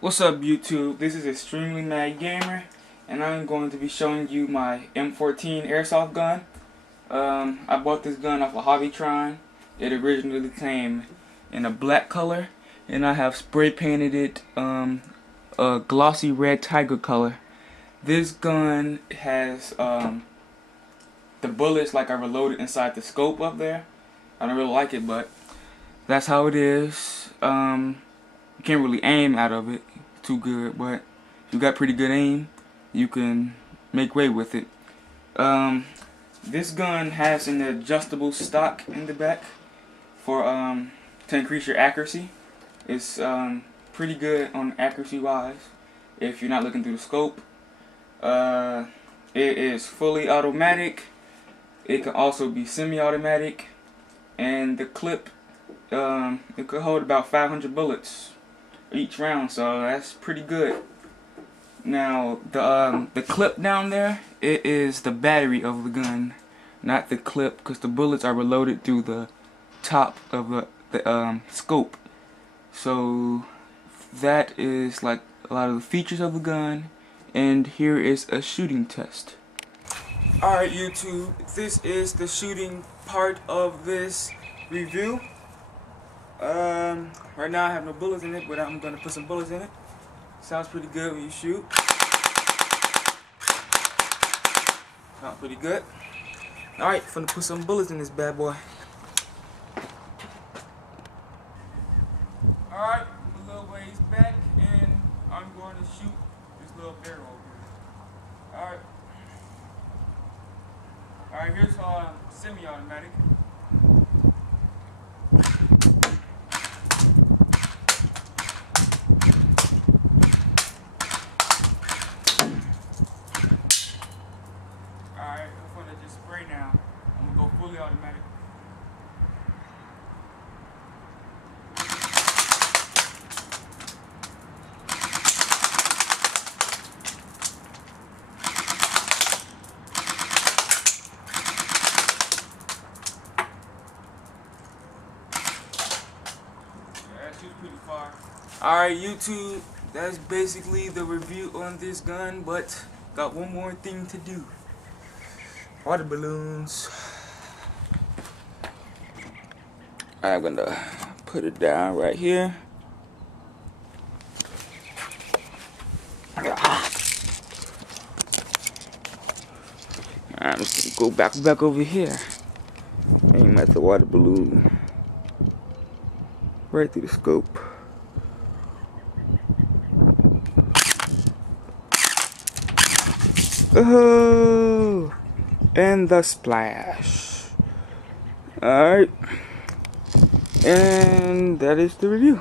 What's up, YouTube? This is Extremely Mad Gamer, and I'm going to be showing you my M14 airsoft gun. I bought this gun off of Hobbytron. It originally came in a black color, and I have spray painted it a glossy red tiger color. This gun has the bullets like are reloaded inside the scope up there. I don't really like it, but that's how it is. You can't really aim out of it too good, but if you got pretty good aim, you can make way with it. This gun has an adjustable stock in the back for to increase your accuracy. It's pretty good on accuracy wise if you're not looking through the scope. It is fully automatic. It can also be semi-automatic, and the clip it could hold about 500 bullets each round, so that's pretty good. Now the clip down there, it is the battery of the gun, not the clip, because the bullets are reloaded through the top of the scope. So that is like a lot of the features of the gun, and here is a shooting test. Alright, YouTube, this is the shooting part of this review. Right now I have no bullets in it, but I'm gonna put some bullets in it. Sounds pretty good when you shoot. Sounds pretty good. Alright, I'm gonna put some bullets in this bad boy. Alright, I'm a little ways back, and I'm going to shoot this little barrel over here. Alright, here's semi-automatic. Alright, I'm gonna just spray now. I'm gonna go fully automatic. Pretty far. Alright, YouTube, that's basically the review on this gun, but got one more thing to do. Water balloons. I'm gonna put it down right here. I'm just gonna go back over here. Aim at the water balloon. Right through the scope. Oh, and the splash. Alright, and that is the review.